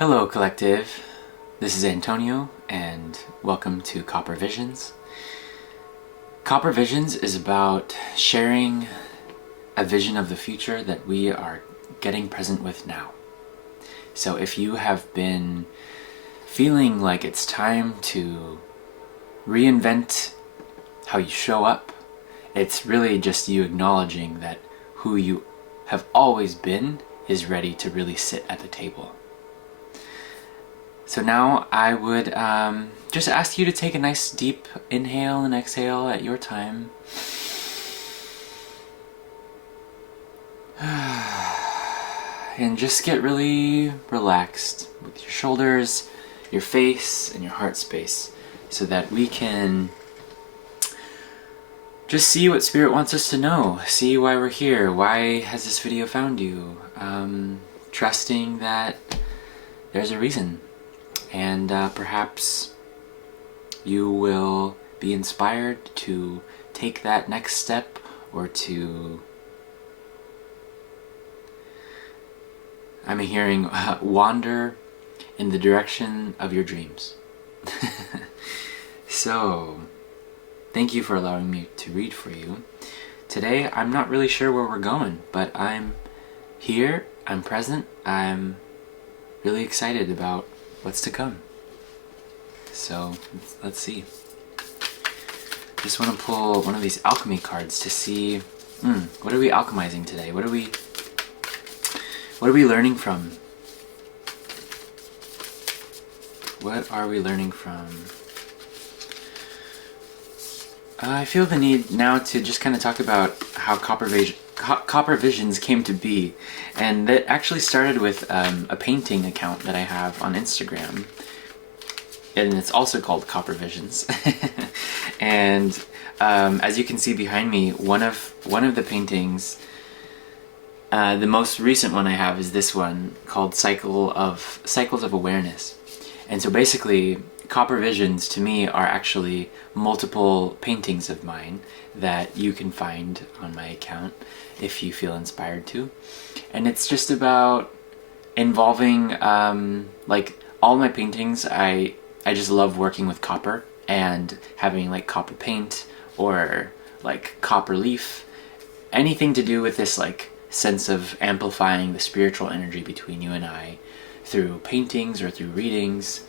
Hello, Collective. This is Antonio, and welcome to Copper Visions. Copper Visions is about sharing a vision of the future that we are getting present with now. So if you have been feeling like it's time to reinvent how you show up, it's really just you acknowledging that who you have always been is ready to really sit at the table. So now I would just ask you to take a nice deep inhale and exhale at your time. And just get really relaxed with your shoulders, your face, and your heart space so that we can just see what Spirit wants us to know, see why we're here, why has this video found you, trusting that there's a reason. And perhaps you will be inspired to take that next step or to, I'm hearing, wander in the direction of your dreams. So, thank you for allowing me to read for you. Today, I'm not really sure where we're going, but I'm here, I'm present, I'm really excited about what's to come. So let's see. Just want to pull one of these alchemy cards to see what are we alchemizing today? What are we learning from? What are we learning from? I feel the need now to just kind of talk about how Copper Visions came to be, and that actually started with a painting account that I have on Instagram, and it's also called Copper Visions. And as you can see behind me, one of the paintings, the most recent one I have is this one called Cycles of Awareness. And so basically, Copper Visions to me are actually multiple paintings of mine that you can find on my account if you feel inspired to. And it's just about involving, like all my paintings, I just love working with copper and having like copper paint or like copper leaf, anything to do with this like sense of amplifying the spiritual energy between you and I through paintings or through readings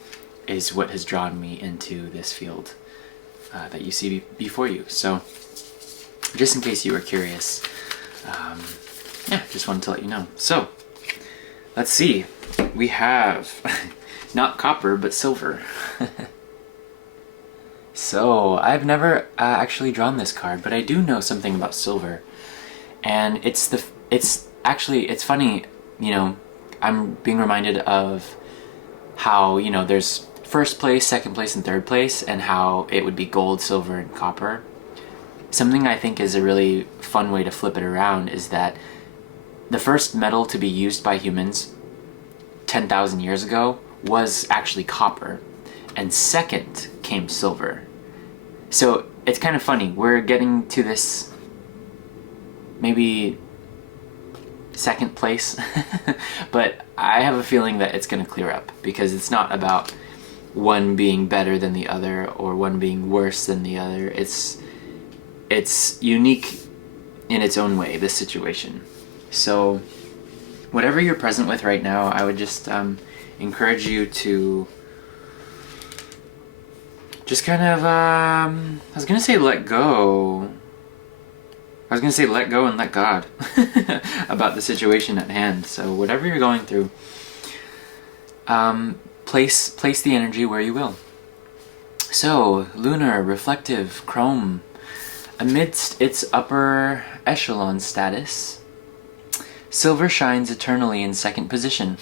is what has drawn me into this field that you see before you. So just in case you were curious, just wanted to let you know. So let's see, we have not copper but silver. So I've never actually drawn this card, but I do know something about silver, and it's funny, you know, I'm being reminded of how, you know, there's first place, second place, and third place, and how it would be gold, silver, and copper. Something I think is a really fun way to flip it around is that the first metal to be used by humans 10,000 years ago was actually copper, and second came silver. So it's kind of funny, we're getting to this maybe second place, but I have a feeling that it's going to clear up, because it's not about one being better than the other or one being worse than the other. It's unique in its own way, this situation. So whatever you're present with right now, I would just encourage you to just kind of, I was going to say let go. I was going to say let go and let God about the situation at hand. So whatever you're going through, place the energy where you will. So, lunar, reflective, chrome, amidst its upper echelon status, silver shines eternally in second position.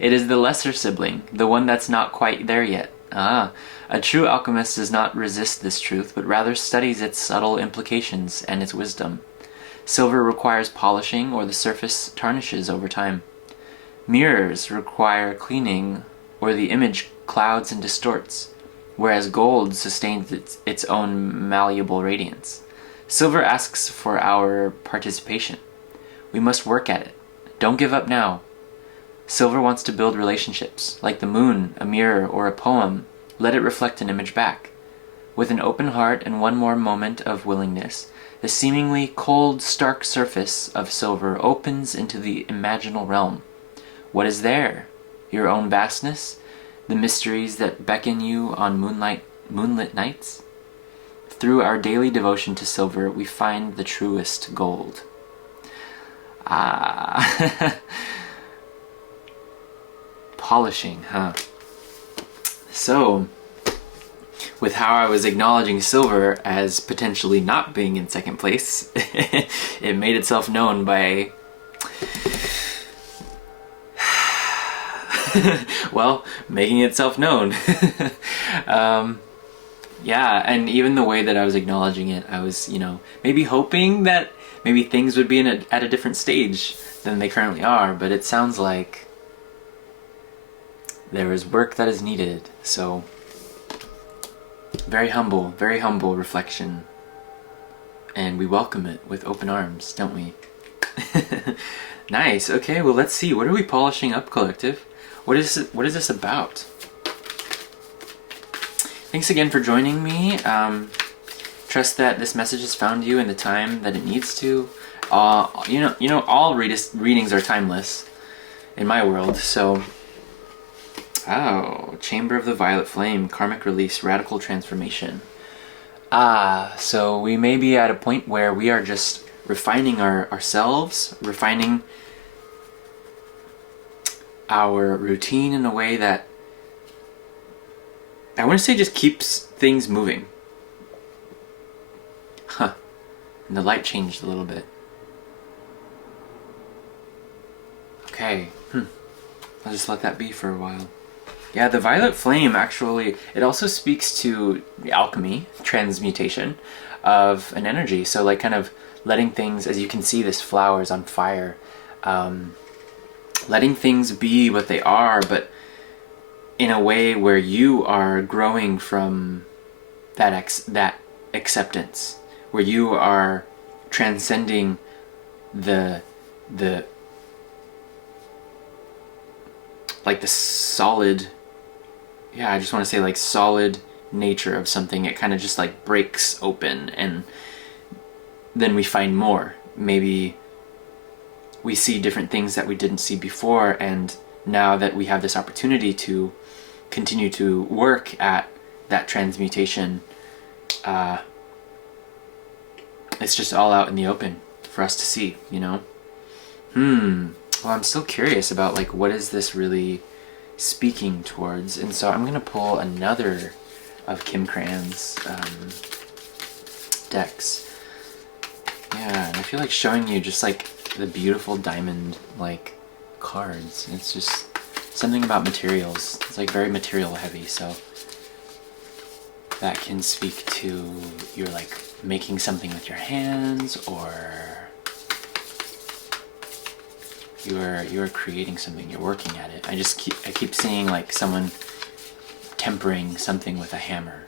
It is the lesser sibling, the one that's not quite there yet. A true alchemist does not resist this truth, but rather studies its subtle implications and its wisdom. Silver requires polishing, or the surface tarnishes over time. Mirrors require cleaning, or the image clouds and distorts, whereas gold sustains its own malleable radiance. Silver asks for our participation. We must work at it. Don't give up now. Silver wants to build relationships, like the moon, a mirror, or a poem. Let it reflect an image back. With an open heart and one more moment of willingness, the seemingly cold, stark surface of silver opens into the imaginal realm. What is there? Your own vastness? The mysteries that beckon you on moonlit nights? Through our daily devotion to silver, we find the truest gold. Ah, polishing, huh? So, with how I was acknowledging silver as potentially not being in second place, it made itself known by, well, making itself known. Yeah, and even the way that I was acknowledging it, I was, maybe hoping that maybe things would be at a different stage than they currently are, but it sounds like there is work that is needed. So, very humble reflection. And we welcome it with open arms, don't we? Nice. Okay, well, let's see. What are we polishing up, collective? What is this about? Thanks again for joining me. Trust that this message has found you in the time that it needs to. All readings are timeless in my world. So, Chamber of the Violet Flame, karmic release, radical transformation. So we may be at a point where we are just refining ourselves, refining our routine in a way that I want to say just keeps things moving. Huh. And the light changed a little bit. Okay. I'll just let that be for a while. Yeah, the violet flame actually, it also speaks to the alchemy, transmutation of an energy. So like kind of letting things, as you can see, this flower is on fire. Letting things be what they are, but in a way where you are growing from that acceptance, where you are transcending the solid, I just want to say like solid nature of something. It kind of just like breaks open, and then we find more. Maybe we see different things that we didn't see before, and now that we have this opportunity to continue to work at that transmutation, it's just all out in the open for us to see, Well, I'm still curious about like what is this really speaking towards, and so I'm gonna pull another of Kim Cran's decks. Yeah, and I feel like showing you just like the beautiful diamond like cards. It's just something about materials. It's like very material heavy, so that can speak to you're like making something with your hands, or you're creating something, you're working at it. I keep seeing like someone tempering something with a hammer.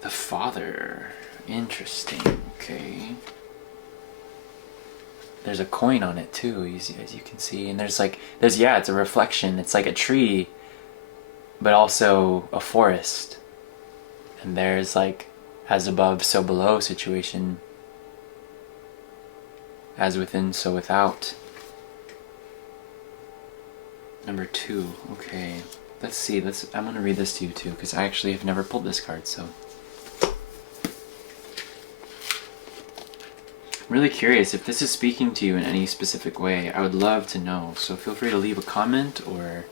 The Father. Interesting. Okay. There's a coin on it too, as you can see, and it's a reflection. It's like a tree, but also a forest. And there's like as above, so below situation. As within, so without. Number 2. Okay. Let's see. I'm gonna read this to you too, because I actually have never pulled this card, so. I'm really curious if this is speaking to you in any specific way. I would love to know, so feel free to leave a comment or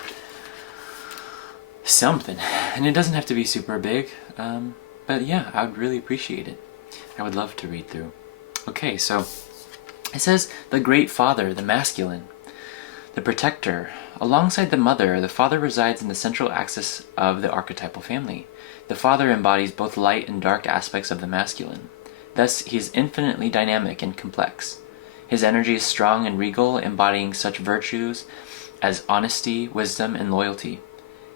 something. And it doesn't have to be super big, but yeah, I would really appreciate it. I would love to read through. Okay, so it says the Great Father, the masculine, the protector. Alongside the mother, the father resides in the central axis of the archetypal family. The father embodies both light and dark aspects of the masculine. Thus, he is infinitely dynamic and complex. His energy is strong and regal, embodying such virtues as honesty, wisdom, and loyalty.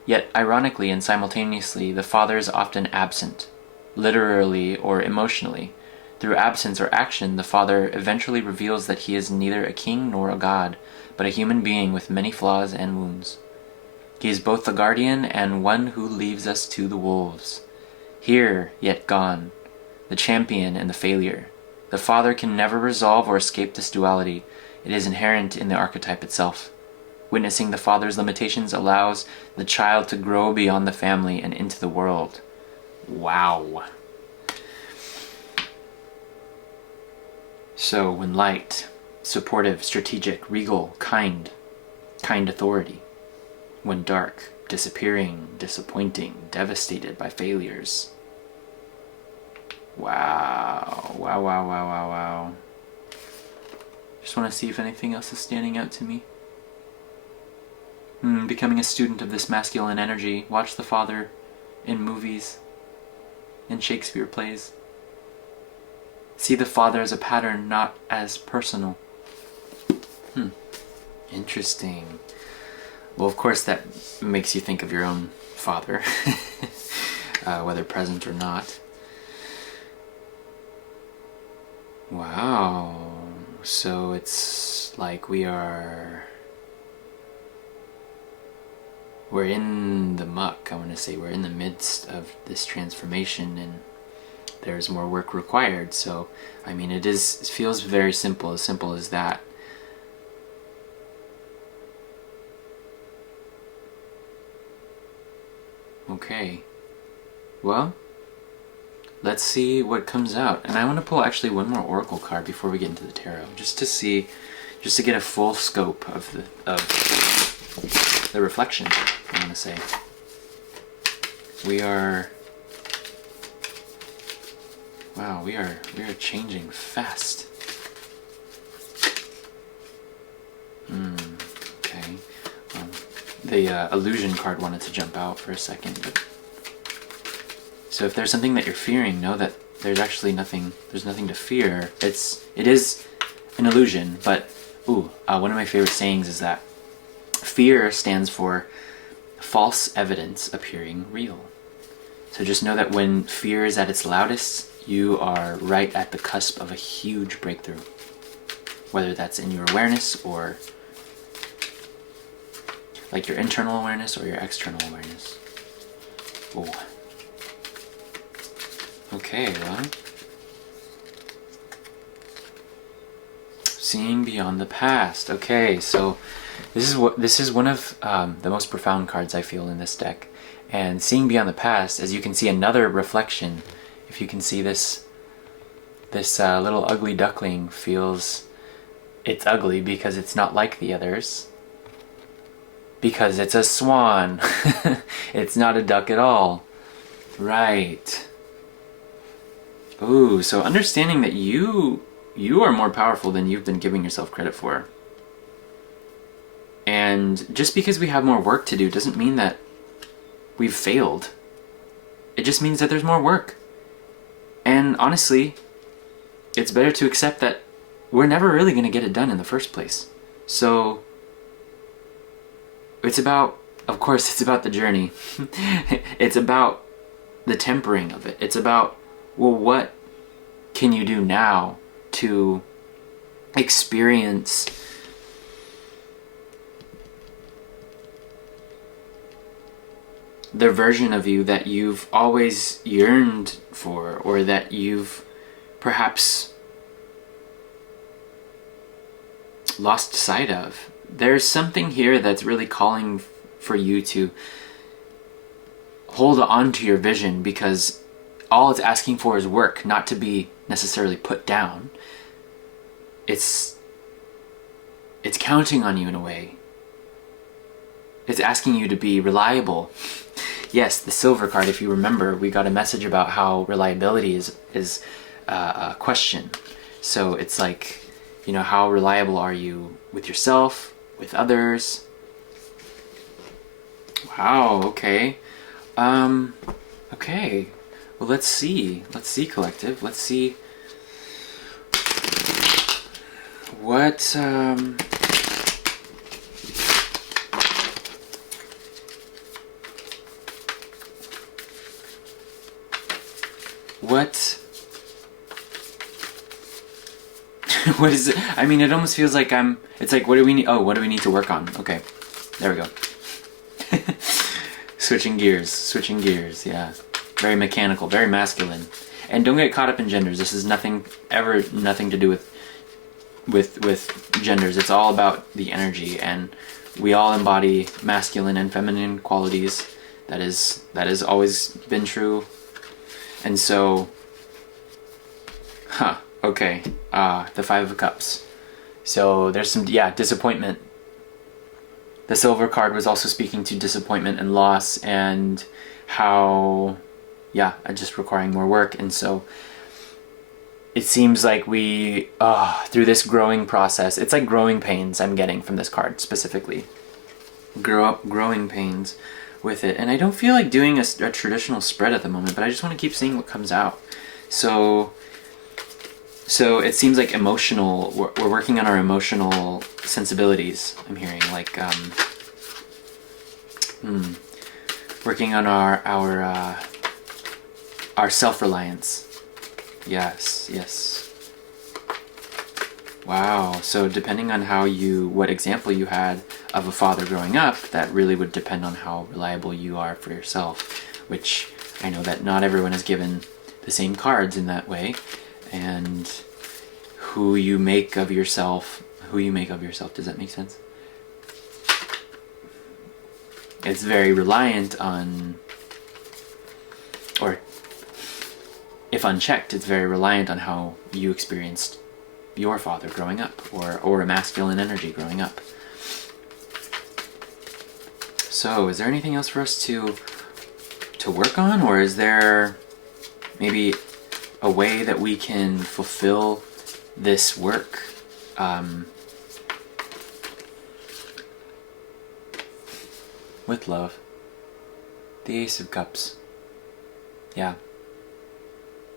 Yet, ironically and simultaneously, the father is often absent, literally or emotionally. Through absence or action, the Father eventually reveals that he is neither a king nor a god, but a human being with many flaws and wounds. He is both the guardian and one who leaves us to the wolves. Here, yet gone, the champion and the failure. The Father can never resolve or escape this duality. It is inherent in the archetype itself. Witnessing the Father's limitations allows the child to grow beyond the family and into the world. Wow. So, when light, supportive, strategic, regal, kind authority. When dark, disappearing, disappointing, devastated by failures. Wow. Wow, wow, wow, wow, wow. Just want to see if anything else is standing out to me. Becoming a student of this masculine energy. Watch the Father in movies, in Shakespeare plays. See the Father as a pattern, not as personal. Interesting. Well, of course, that makes you think of your own father, whether present or not. Wow. So it's like we're in the muck. I want to say we're in the midst of this transformation, and there's more work required. So, I mean, it feels very simple as that. Okay, well, let's see what comes out. And I want to pull actually one more oracle card before we get into the tarot, just to get a full scope of the reflection. I want to say we are changing fast. Okay. The illusion card wanted to jump out for a second, but so if there's something that you're fearing, know that there's actually nothing. There's nothing to fear. It is an illusion, but one of my favorite sayings is that fear stands for false evidence appearing real. So just know that when fear is at its loudest, you are right at the cusp of a huge breakthrough, whether that's in your awareness or like your internal awareness or your external awareness. Oh. Okay, well, seeing beyond the past. Okay, so this is one of the most profound cards I feel in this deck. And seeing beyond the past, as you can see, another reflection. If you can see this little ugly duckling it's ugly because it's not like the others. Because it's a swan. It's not a duck at all. Right. Ooh, so understanding that you are more powerful than you've been giving yourself credit for. And just because we have more work to do doesn't mean that we've failed. It just means that there's more work. And honestly, it's better to accept that we're never really going to get it done in the first place. So it's about the journey. It's about the tempering of it. It's about, well, what can you do now to experience the version of you that you've always yearned for, or that you've perhaps lost sight of. There's something here that's really calling for you to hold on to your vision, because all it's asking for is work, not to be necessarily put down. It's counting on you in a way. It's asking you to be reliable. Yes, the silver card, if you remember, we got a message about how reliability is a question. So it's like, how reliable are you with yourself, with others? Wow, okay. Okay. Well, let's see, collective. Let's see what What is it? I mean, it almost feels like it's like, what do we need? Oh, what do we need to work on? Okay, there we go. Switching gears, yeah. Very mechanical, very masculine. And don't get caught up in genders. This is nothing to do with genders. It's all about the energy, and we all embody masculine and feminine qualities. That has always been true. And so, okay, the Five of Cups. So there's some, disappointment. The Silver card was also speaking to disappointment and loss, and how, just requiring more work. And so it seems like we, through this growing process, it's like growing pains I'm getting from this card specifically. Growing pains with it. And I don't feel like doing a traditional spread at the moment, but I just want to keep seeing what comes out. So it seems like emotional, we're working on our emotional sensibilities, I'm hearing, like, working on our self-reliance. Yes. Wow, so depending on what example you had of a father growing up, that really would depend on how reliable you are for yourself, which I know that not everyone is given the same cards in that way, and who you make of yourself, does that make sense? It's very reliant on, or if unchecked, it's very reliant on how you experienced your father growing up, or a masculine energy growing up. So is there anything else for us to work on, or is there maybe a way that we can fulfill this work? With love. The Ace of Cups. Yeah.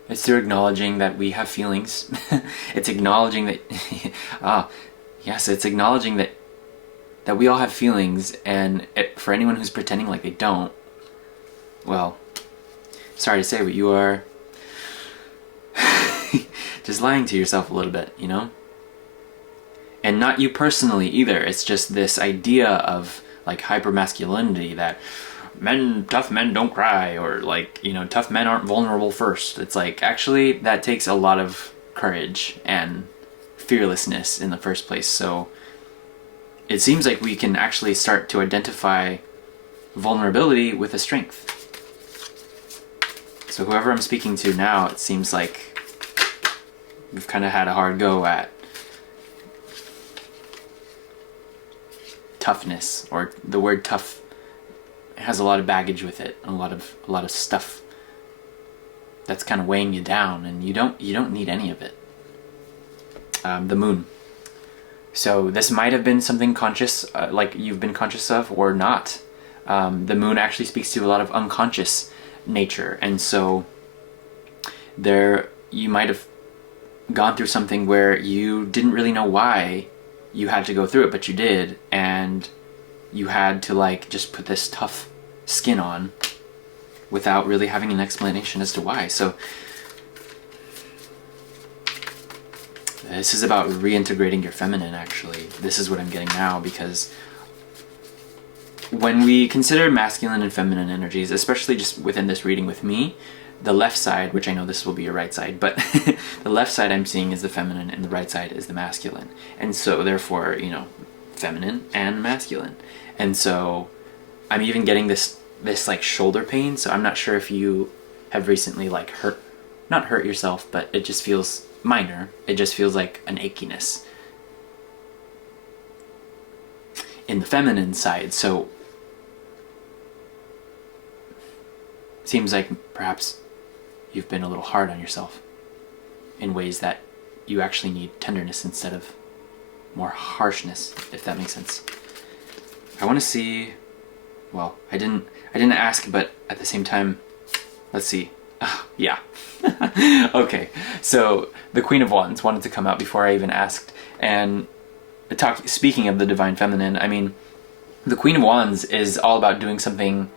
It's through acknowledging that we have feelings. It's acknowledging that, it's acknowledging that we all have feelings, and for anyone who's pretending like they don't, well, sorry to say, but you are just lying to yourself a little bit, you know? And not you personally either. It's just this idea of like hypermasculinity that tough men don't cry, or like, tough men aren't vulnerable first. It's like, actually, that takes a lot of courage and fearlessness in the first place. So it seems like we can actually start to identify vulnerability with a strength. So whoever I'm speaking to now, it seems like we've kind of had a hard go at toughness, or the word tough has a lot of baggage with it, a lot of stuff that's kind of weighing you down, and you don't need any of it. The Moon. So this might have been something conscious, like you've been conscious of, or not. The Moon actually speaks to a lot of unconscious nature, and so you might have gone through something where you didn't really know why you had to go through it, but you did, and you had to like just put this tough skin on without really having an explanation as to why. So this is about reintegrating your feminine, actually. This is what I'm getting now, because when we consider masculine and feminine energies, especially just within this reading with me, the left side, which I know this will be your right side, but the left side I'm seeing is the feminine and the right side is the masculine. And so therefore, feminine and masculine. And so I'm even getting this like shoulder pain. So I'm not sure if you have recently like not hurt yourself, but it just feels minor. It just feels like an achiness in the feminine side. So it seems like perhaps you've been a little hard on yourself in ways that you actually need tenderness instead of more harshness, if that makes sense. I want to see, well, I didn't ask, but at the same time, let's see. Yeah. Okay, so the Queen of Wands wanted to come out before I even asked. And speaking of the Divine Feminine, I mean, the Queen of Wands is all about doing something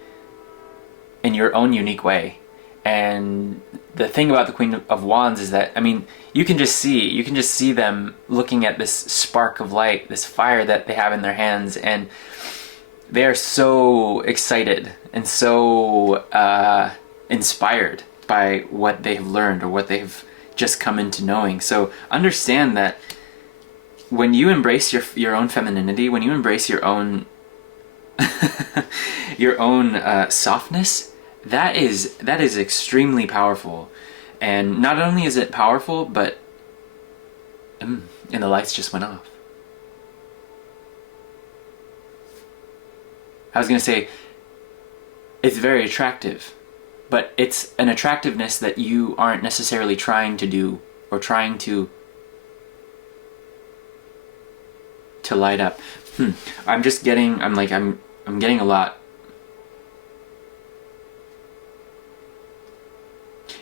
in your own unique way. And the thing about the Queen of Wands is that, I mean, you can just see them looking at this spark of light, this fire that they have in their hands, and they are so excited and so inspired by what they've learned or what they've just come into knowing. So understand that when you embrace your own femininity, when you embrace your own your own softness, that is extremely powerful. And not only is it powerful, but and the lights just went off. I was going to say it's very attractive, but it's an attractiveness that you aren't necessarily trying to do or trying to light up. I'm getting a lot.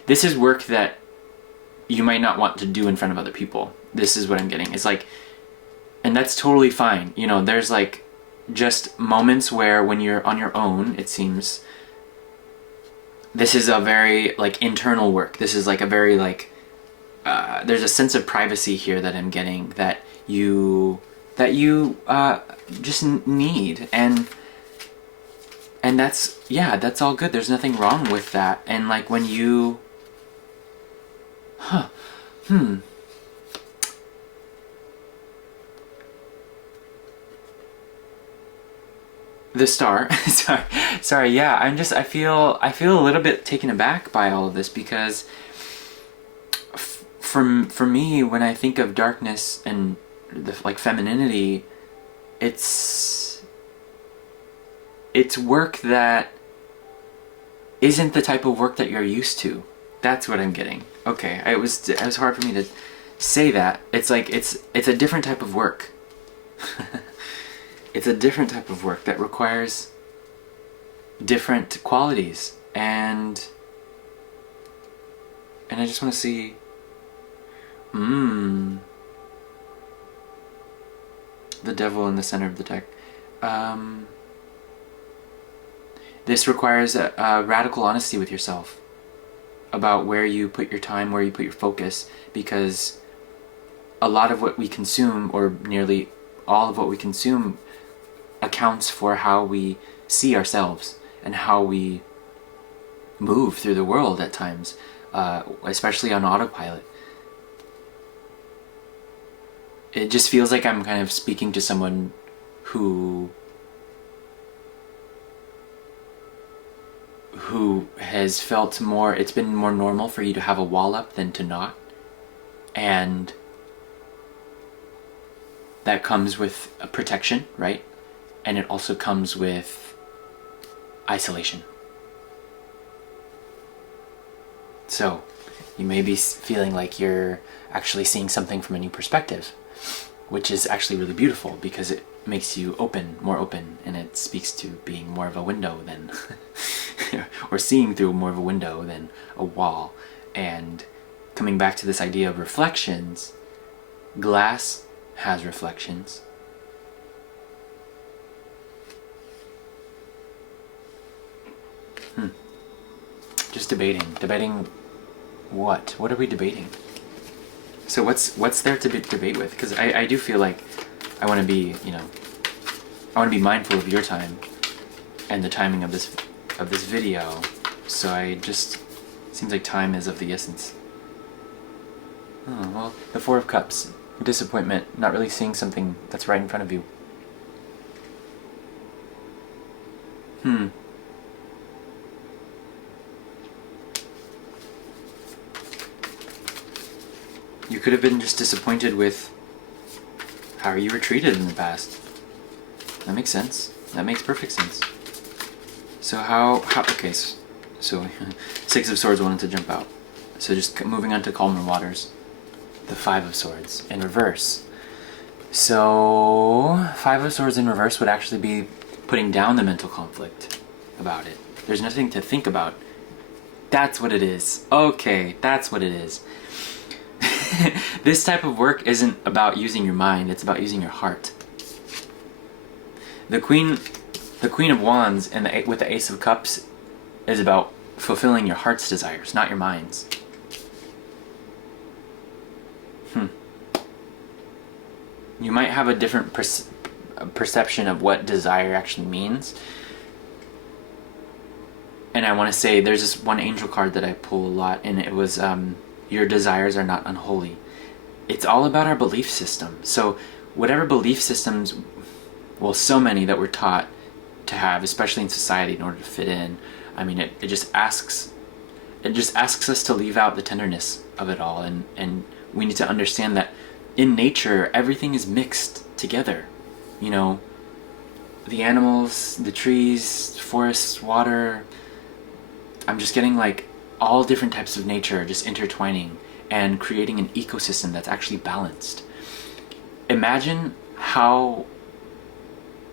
This is work that you might not want to do in front of other people. This is what I'm getting. It's like, and that's totally fine. You know, there's like just moments where when you're on your own, it seems this is a very like internal work. This is like a very like there's a sense of privacy here that I'm getting that you just need, and that's all good. There's nothing wrong with that. And like when you the star sorry, yeah, I feel a little bit taken aback by all of this, because for me, when I think of darkness and the like femininity, it's work that isn't the type of work that you're used to. That's what I'm getting. Okay, it was hard for me to say that. It's like it's a different type of work. It's a different type of work that requires different qualities, and I just want to see the devil in the center of the deck. This requires a radical honesty with yourself about where you put your time, where you put your focus, because a lot of what we consume, or nearly all of what we consume, accounts for how we see ourselves and how we move through the world at times, especially on autopilot. It just feels like I'm kind of speaking to someone who has felt more, it's been more normal for you to have a wall up than to not. And that comes with a protection, right? And it also comes with isolation. So you may be feeling like you're actually seeing something from a new perspective, which is actually really beautiful, because it makes you more open, and it speaks to being more of a window than or seeing through more of a window than a wall. And coming back to this idea of reflections, glass has reflections. Just debating what are we debating? So what's there to debate with? Because I do feel like I want to be mindful of your time and the timing of this video. So seems like time is of the essence. Oh, well, the Four of Cups, disappointment, not really seeing something that's right in front of you. You could have been just disappointed with how you were treated in the past. That makes sense. That makes perfect sense. So okay, so Six of Swords wanted to jump out. So just moving on to calmer waters. The Five of Swords in reverse. So Five of Swords in reverse would actually be putting down the mental conflict about it. There's nothing to think about. That's what it is. Okay, that's what it is. This type of work isn't about using your mind, it's about using your heart. The Queen of Wands and with the Ace of Cups is about fulfilling your heart's desires, not your mind's. You might have a different perception of what desire actually means. And I want to say there's this one angel card that I pull a lot, and it was your desires are not unholy. It's all about our belief system. So whatever belief systems, well, so many that we're taught to have, especially in society in order to fit in, I mean, it just asks us to leave out the tenderness of it all, and we need to understand that in nature everything is mixed together. You know, the animals, the trees, forests, water. I'm just getting like all different types of nature just intertwining and creating an ecosystem that's actually balanced. Imagine how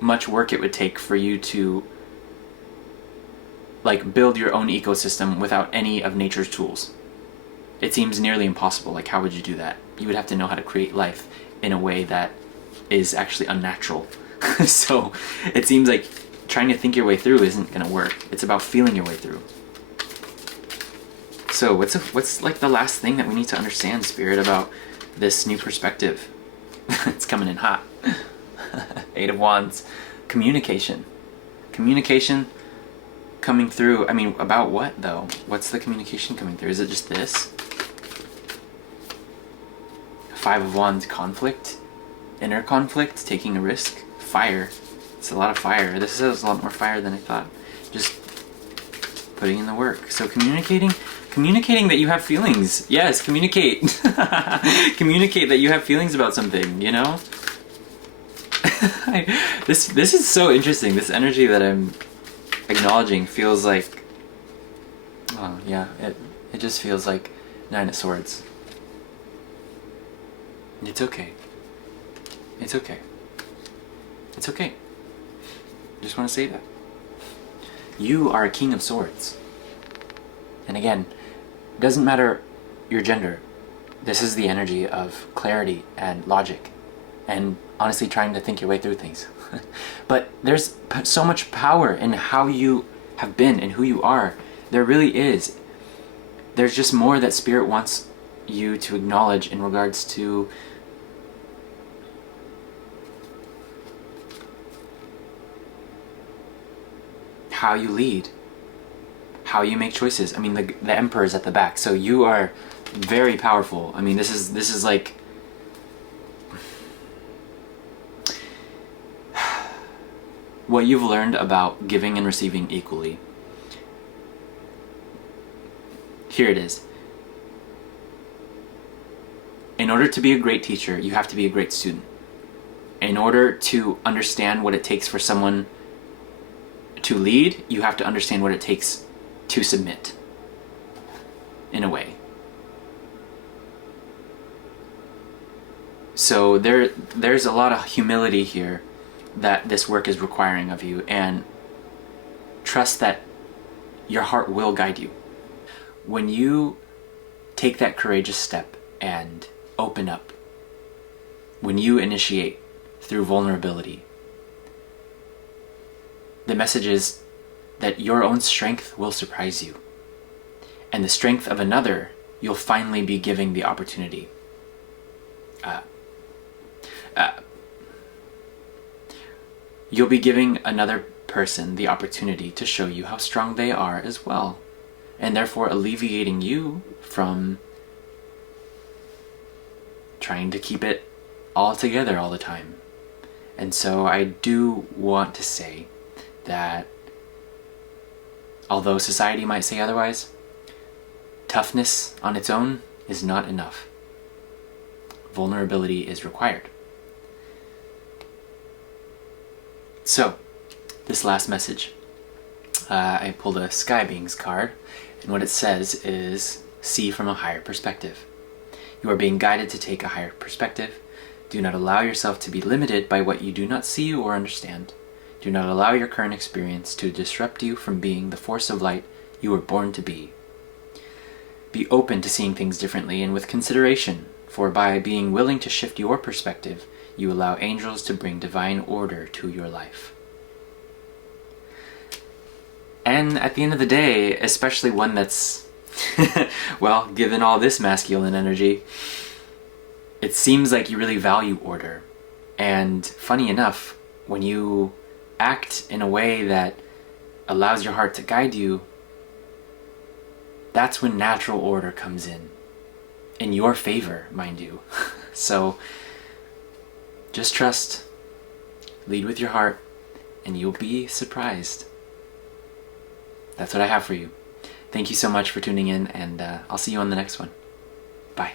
much work it would take for you to like build your own ecosystem without any of nature's tools. It seems nearly impossible. Like, how would you do that? You would have to know how to create life in a way that is actually unnatural. So it seems like trying to think your way through isn't going to work. It's about feeling your way through. So what's like the last thing that we need to understand, Spirit, about this new perspective? It's coming in hot. 8 of Wands. Communication coming through. I mean, about what though? What's the communication coming through? Is it just this? 5 of Wands. Conflict, inner conflict, taking a risk, fire. It's a lot of fire. This is a lot more fire than I thought. Just putting in the work. So communicating that you have feelings. Yes, communicate. Communicate that you have feelings about something, you know? This is so interesting. This energy that I'm acknowledging feels like, oh yeah, it just feels like 9 of Swords. It's okay. It's okay. It's okay. Just want to say that. You are a King of Swords. And again, it doesn't matter your gender. This is the energy of clarity and logic and honestly trying to think your way through things. But there's so much power in how you have been and who you are. There really is. There's just more that Spirit wants you to acknowledge in regards to how you lead, how you make choices. I mean, the Emperor is at the back, so you are very powerful. I mean, this is like what you've learned about giving and receiving equally. Here it is. In order to be a great teacher, you have to be a great student. In order to understand what it takes for someone to lead, you have to understand what it takes to submit, in a way. So there's a lot of humility here that this work is requiring of you, and trust that your heart will guide you. When you take that courageous step and open up, when you initiate through vulnerability, the message is that your own strength will surprise you, and the strength of another you'll finally be giving the opportunity. You'll be giving another person the opportunity to show you how strong they are as well, and therefore alleviating you from trying to keep it all together all the time. And so I do want to say that although society might say otherwise, toughness on its own is not enough. Vulnerability is required. So, this last message, I pulled a Sky Beings card, and what it says is, see from a higher perspective. You are being guided to take a higher perspective. Do not allow yourself to be limited by what you do not see or understand. Do not allow your current experience to disrupt you from being the force of light you were born to be. Be open to seeing things differently and with consideration, for by being willing to shift your perspective, you allow angels to bring divine order to your life. And at the end of the day, especially one that's, well, given all this masculine energy, it seems like you really value order. And funny enough, when you act in a way that allows your heart to guide you, that's when natural order comes in your favor, mind you. So just trust, lead with your heart, and you'll be surprised. That's what I have for you. Thank you so much for tuning in, and I'll see you on the next one. Bye.